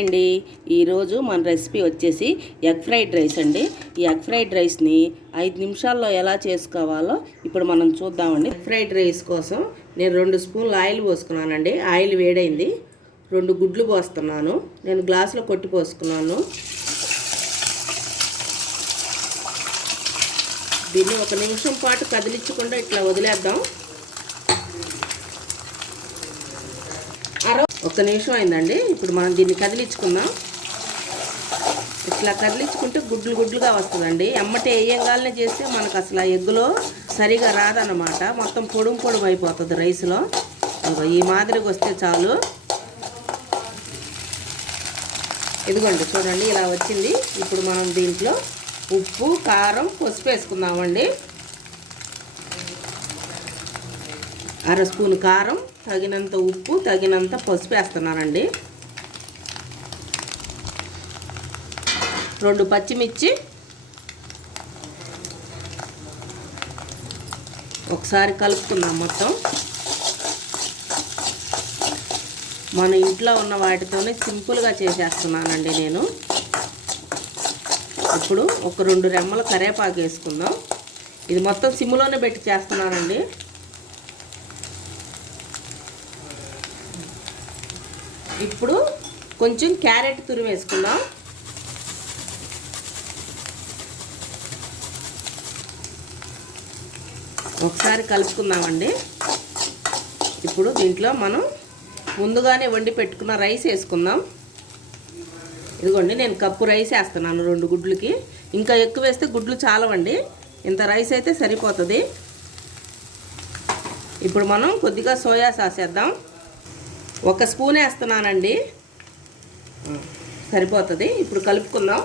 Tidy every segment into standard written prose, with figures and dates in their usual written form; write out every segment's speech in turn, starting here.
అండి ఈరోజు మన రెసిపీ వచ్చేసి ఎగ్ ఫ్రైడ్ రైస్ అండి. ఈ ఎగ్ ఫ్రైడ్ రైస్ని 5 నిమిషాల్లో ఎలా చేసుకోవాలో ఇప్పుడు మనం చూద్దామండి. ఎగ్ ఫ్రైడ్ రైస్ కోసం నేను 2 స్పూన్లు ఆయిల్ పోసుకున్నానండి. ఆయిల్ వేడైంది. 2 గుడ్లు పోస్తున్నాను. నేను గ్లాసులో కొట్టి పోసుకున్నాను. దీన్ని 1 నిమిషం పాటు కదిలించకుండా ఇట్లా వదిలేద్దాం. 1 నిమిషం అయిందండి. ఇప్పుడు మనం దీన్ని కదిలించుకుందాం. ఇట్లా కదిలించుకుంటే గుడ్లుగా వస్తుందండి. ఎమ్మటే వేయంగానే చేస్తే మనకు అసలు ఆ ఎగ్గులో సరిగా రాదన్నమాట. మొత్తం పొడుము అయిపోతుంది రైస్లో. ఈ మాదిరిగా వస్తే చాలు. ఇదిగోండి చూడండి, ఇలా వచ్చింది. ఇప్పుడు మనం దీంట్లో ఉప్పు, కారం, పసుపు వేసుకుందామండి. 1/2 స్పూన్ కారం, తగినంత ఉప్పు, తగినంత పసుపు వేస్తున్నానండి. 2 పచ్చిమిర్చి, ఒకసారి కలుపుకుందాం మొత్తం. మన ఇంట్లో ఉన్న వాటితోనే సింపుల్గా చేసేస్తున్నానండి నేను. ఇప్పుడు ఒక 2 రెమ్మల కరివేపాకు వేసుకుందాం. ఇది మొత్తం సిమ్లోనే పెట్టి చేస్తున్నానండి. ఇప్పుడు కొంచెం క్యారెట్ తురిమి వేసుకుందాం. ఒకసారి కలుపుకుందామండి. ఇప్పుడు దీంట్లో మనం ముందుగానే వండి పెట్టుకున్న రైస్ వేసుకుందాం. ఇదిగోండి, నేను కప్పు రైస్ వేస్తున్నాను 2 గుడ్లకి. ఇంకా ఎక్కువ వేస్తే గుడ్లు చాలవండి. ఇంత రైస్ అయితే సరిపోతుంది. ఇప్పుడు మనం కొద్దిగా సోయా సాస్ వేద్దాం. 1 స్పూన్ వేస్తున్నానండి, సరిపోతుంది. ఇప్పుడు కలుపుకుందాం.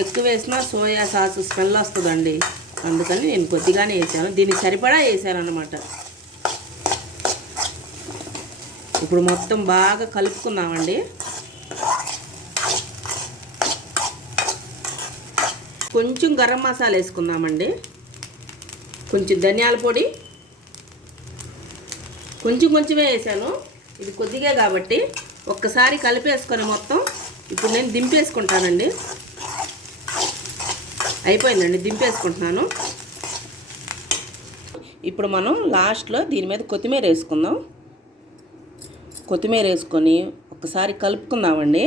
ఎక్కువ వేసినా సోయా సాస్ స్మెల్ వస్తుందండి. అందుకని నేను కొద్దిగానే వేసాను. దీనికి సరిపడా వేసాను అన్నమాట. ఇప్పుడు మొత్తం బాగా కలుపుకుందామండి. కొంచెం గరం మసాలా వేసుకుందామండి. కొంచెం ధనియాల పొడి, కొంచెమే వేసాను. ఇది కొద్దిగా కాబట్టి ఒక్కసారి కలిపేసుకొని మొత్తం ఇప్పుడు నేను దింపేసుకుంటానండి. అయిపోయిందండి, దింపేసుకుంటున్నాను. ఇప్పుడు మనం లాస్ట్లో దీని మీద కొత్తిమీర వేసుకుందాం. కొత్తిమీర వేసుకొని ఒక్కసారి కలుపుకుందామండి.